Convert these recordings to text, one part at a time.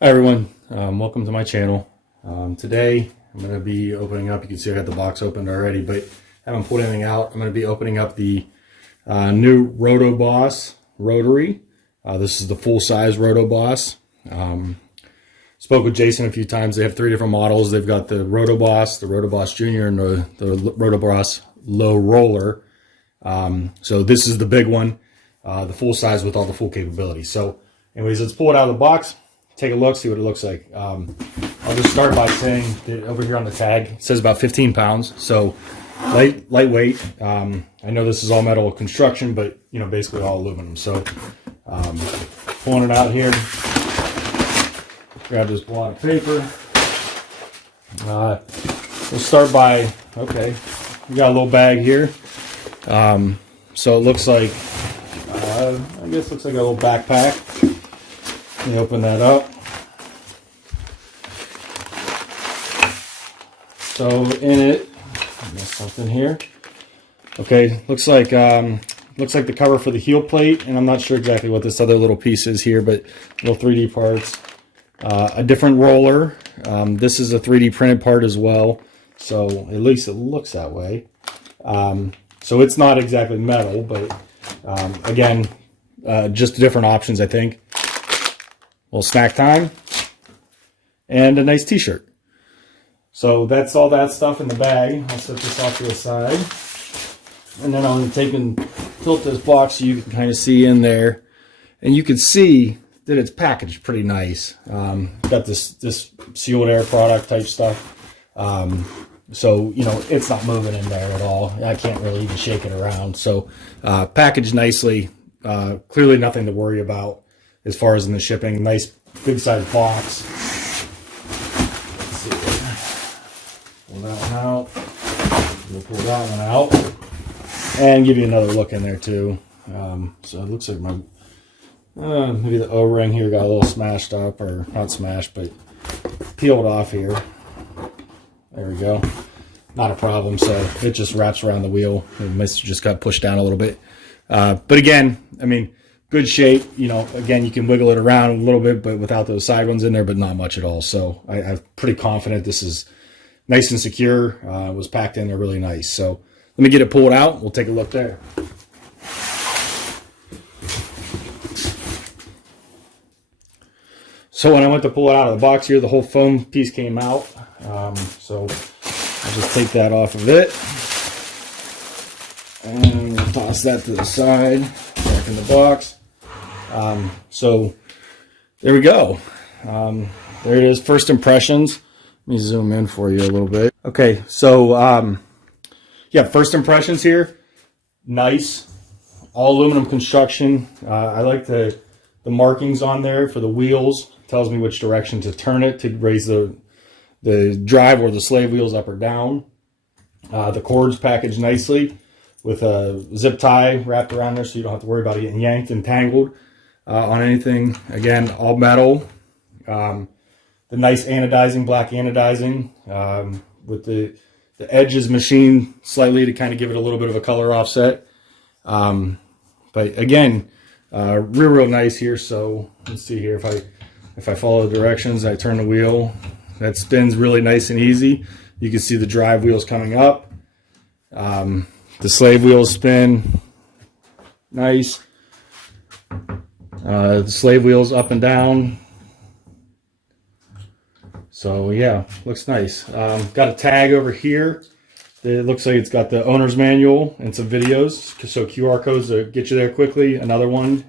Hi everyone, welcome to my channel. Today I'm going to be opening up, you can see I got the box opened already, but I haven't pulled anything out. I'm going to be opening up the new Rotoboss Rotary. This is the full-size Rotoboss. Spoke with Jason a few times. They have three different models. They've got the Rotoboss Jr, and the Rotoboss Low Roller. So this is the big one, the full size with all the full capability. So anyways, let's pull it out of the box. Take a look, see what it looks like. I'll just start by saying that over here on the tag, it says about 15 pounds. So lightweight. I know this is all metal construction, but you know, basically all aluminum. So pulling it out here, grab this wad of paper. We'll start by, okay, we got a little bag here. So it looks like, I guess it looks like a little backpack. Let me open that up. So in it, there's something here. Okay, looks like the cover for the heel plate, and I'm not sure exactly what this other little piece is here, but little 3D parts. A different roller. This is a 3D printed part as well, so at least it looks that way. So it's not exactly metal, but again, just different options, I think. A little snack time, and a nice t-shirt. So that's all that stuff in the bag. I'll set this off to the side. And then I'm take and tilt this box so you can kind of see in there. And you can see that it's packaged pretty nice. Got this sealed air product type stuff. So, you know, it's not moving in there at all. I can't really even shake it around. So packaged nicely. Clearly nothing to worry about as far as in the shipping. Nice good sized box. Let's see. Pull that one out. We'll pull that one out. And give you another look in there too. So it looks like my maybe the O-ring here got a little smashed up, or not smashed, but peeled off here. There we go. Not a problem. So it just wraps around the wheel. It must have just got pushed down a little bit. But again, I mean, good shape. You know, again, you can wiggle it around a little bit, but without those side ones in there, but not much at all. So I'm pretty confident this is nice and secure. Was packed in there really nice. So let me get it pulled out. We'll take a look there. So when I went to pull it out of the box here, the whole foam piece came out. So I'll just take that off of it. And we'll toss that to the side, back in the box. So there we go. There it is, first impressions. Let me zoom in for you a little bit. Okay, so yeah, first impressions here. Nice, all aluminum construction. I like the markings on there for the wheels. Tells me which direction to turn it to raise the drive or the slave wheels up or down. The cords packaged nicely with a zip tie wrapped around there, so you don't have to worry about it getting yanked and tangled on anything. Again, all metal. The nice anodizing, black anodizing, with the edges machined slightly to kind of give it a little bit of a color offset. But again, real nice here. So let's see here, if I follow the directions, I turn the wheel, that spins really nice and easy. You can see the drive wheels coming up. The slave wheels spin nice. The slave wheels up and down. So yeah, looks nice. Got a tag over here. It looks like it's got the owner's manual and some videos, so QR codes to get you there quickly. Another one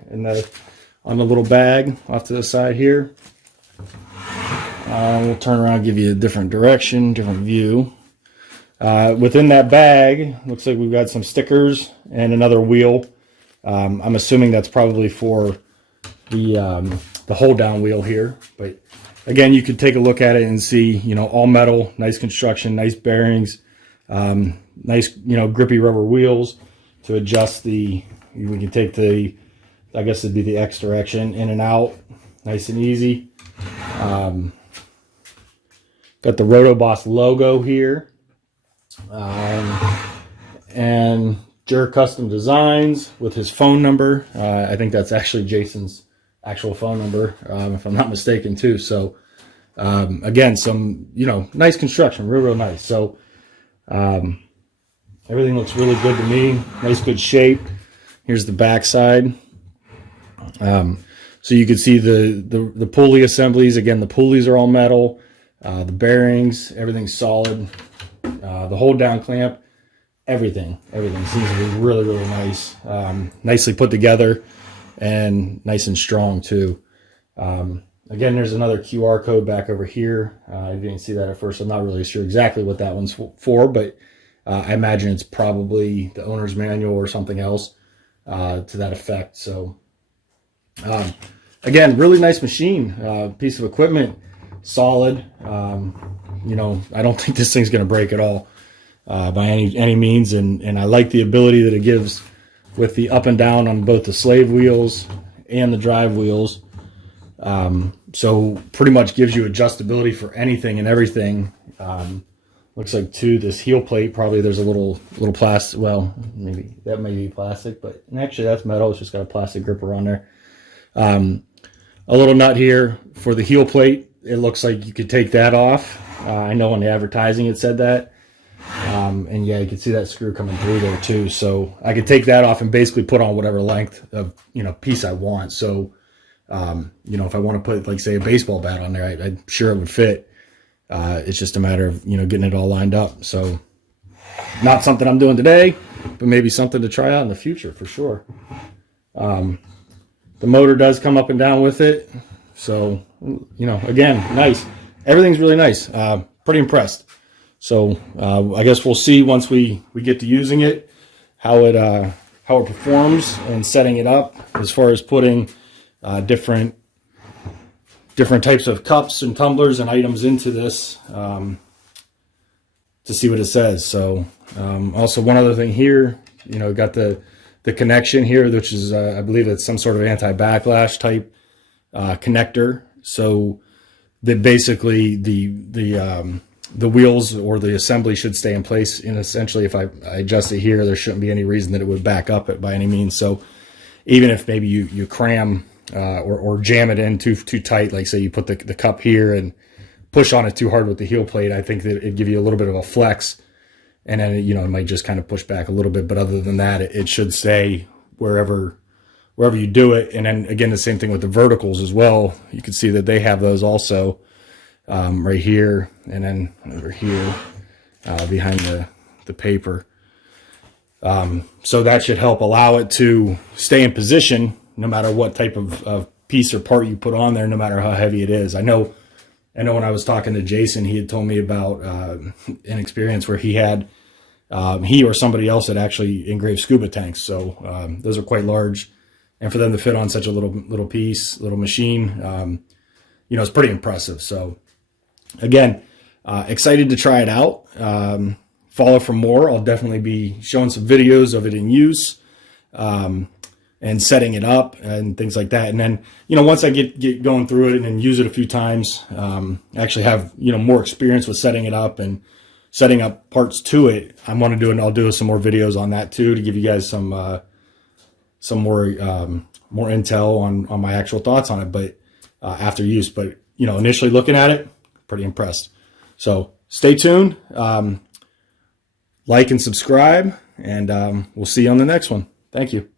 on the little bag off to the side here. We'll turn around and give you a different direction, different view. Within that bag, looks like we've got some stickers and another wheel. I'm assuming that's probably for the hold down wheel here. But again, you could take a look at it and see, you know, all metal, nice construction, nice bearings, nice, you know, grippy rubber wheels to adjust we can take I guess it'd be the X direction in and out, nice and easy. Got the Rotoboss logo here. And Jr Custom Designs with his phone number. I think that's actually Jason's actual phone number, if I'm not mistaken, too. So again, some, nice construction, real nice. So everything looks really good to me. Nice, good shape. Here's the back side. So you can see the pulley assemblies. Again, the pulleys are all metal. The bearings, everything's solid. The hold down clamp, everything seems to be really nice. Nicely put together and nice and strong too. Again, there's another QR code back over here. I didn't see that at first. I'm not really sure exactly what that one's for, but I imagine it's probably the owner's manual or something else to that effect. So again, really nice machine, piece of equipment, solid. I don't think this thing's going to break at all by any means, and I like the ability that it gives with the up and down on both the slave wheels and the drive wheels. So pretty much gives you adjustability for anything and everything. Looks like too, this heel plate, probably there's a little plastic, well, maybe that may be plastic, but actually that's metal. It's just got a plastic gripper on there. A little nut here for the heel plate. It looks like you could take that off. I know on the advertising it said that. And yeah, you can see that screw coming through there too. So I could take that off and basically put on whatever length of, piece I want. So, if I want to put, like, say, a baseball bat on there, I'm sure it would fit. It's just a matter of, getting it all lined up. So not something I'm doing today, but maybe something to try out in the future for sure. The motor does come up and down with it. So, again, nice. Everything's really nice. Pretty impressed. So I guess we'll see once we get to using it, how it performs and setting it up as far as putting different types of cups and tumblers and items into this to see what it says. So also one other thing here, got the connection here, which is I believe it's some sort of anti-backlash type connector. So that basically the wheels or the assembly should stay in place. And essentially, if I adjust it here, there shouldn't be any reason that it would back up it by any means. So even if maybe you cram or jam it in too tight, like say you put the cup here and push on it too hard with the heel plate, I think that it'd give you a little bit of a flex, and then it might just kind of push back a little bit. But other than that, it should stay wherever you do it. And then again, the same thing with the verticals as well. You can see that they have those also. Right here and then over here behind the paper. So that should help allow it to stay in position no matter what type of piece or part you put on there, no matter how heavy it is. I know when I was talking to Jason, he had told me about an experience where he or somebody else had actually engraved scuba tanks. So those are quite large, and for them to fit on such a little piece, little machine, it's pretty impressive. So again, excited to try it out. Follow for more. I'll definitely be showing some videos of it in use and setting it up and things like that. And then, once I get going through it and then use it a few times, actually have, more experience with setting it up and setting up parts to it, I'll do some more videos on that too, to give you guys some more intel on my actual thoughts on it, but after use. But, initially looking at it, pretty impressed. So stay tuned, like and subscribe, and we'll see you on the next one. Thank you.